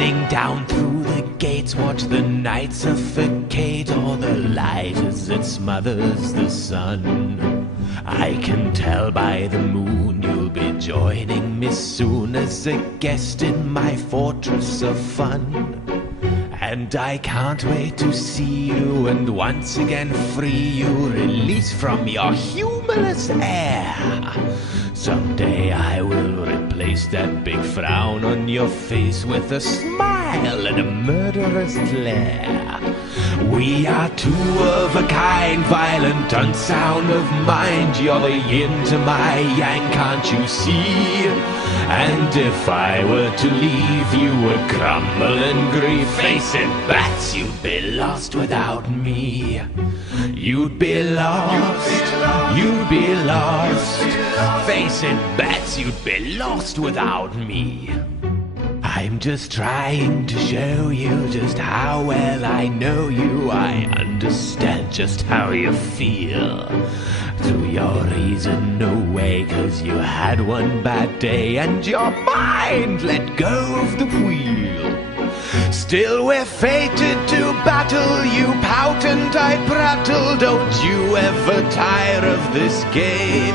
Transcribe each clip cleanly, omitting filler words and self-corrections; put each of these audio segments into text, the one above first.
Shining down through the gates, watch the night suffocate all the light as it smothers the sun. I can tell by the moon you'll be joining me soon as a guest in my fortress of fun. And I can't wait to see you and once again free you, release from your humorless air. Someday I will replace that big frown on your face with a smile and a murderous glare. We are two of a kind, violent, unsound of mind. You're the yin to my yang, can't you see? And if I were to leave, you would crumble in grief. Face it, bats, you'd be lost without me. You'd be lost, you'd be lost. Face it, bats, you'd be lost without me. I'm just trying to show you just how well I know you. I understand just how you feel. Through your reason, no way, 'cause you had one bad day and your mind let go of the wheel. Still we're fated to battle, you pout and I prattle. Don't you ever tire of this game.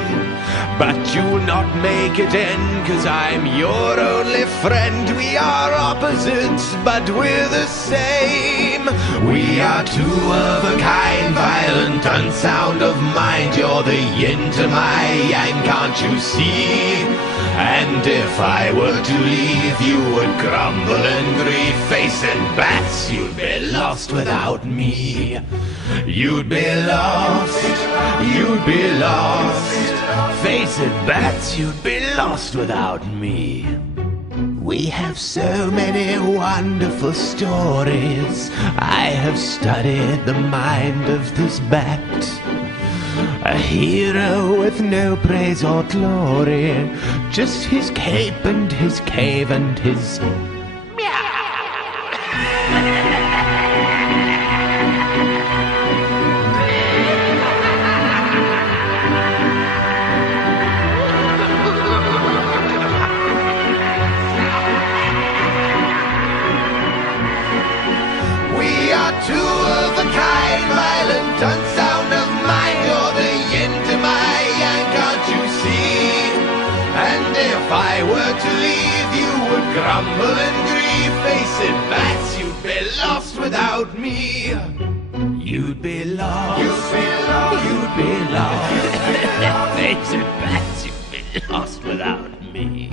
But you'll not make it end, 'cause I'm your only friend. We are opposites, but we're the same. We are two of a kind, violent, unsound of mind. You're the yin to my yang, can't you see? And if I were to leave, you would crumble in grief. Face it, bats, you'd be lost without me. You'd be lost, you'd be lost. Face it, bats, you'd be lost without me. We have so many wonderful stories. I have studied the mind of this bat. A hero with no praise or glory, just his cape and his cave and his two of a kind, violent, unsound of mind. You're the yin to my yang, can't you see? And if I were to leave, you would grumble and grieve. Face it, bats, you'd be lost without me. You'd be lost, you'd be lost, you'd be lost. Face it, bats, you'd be lost without me.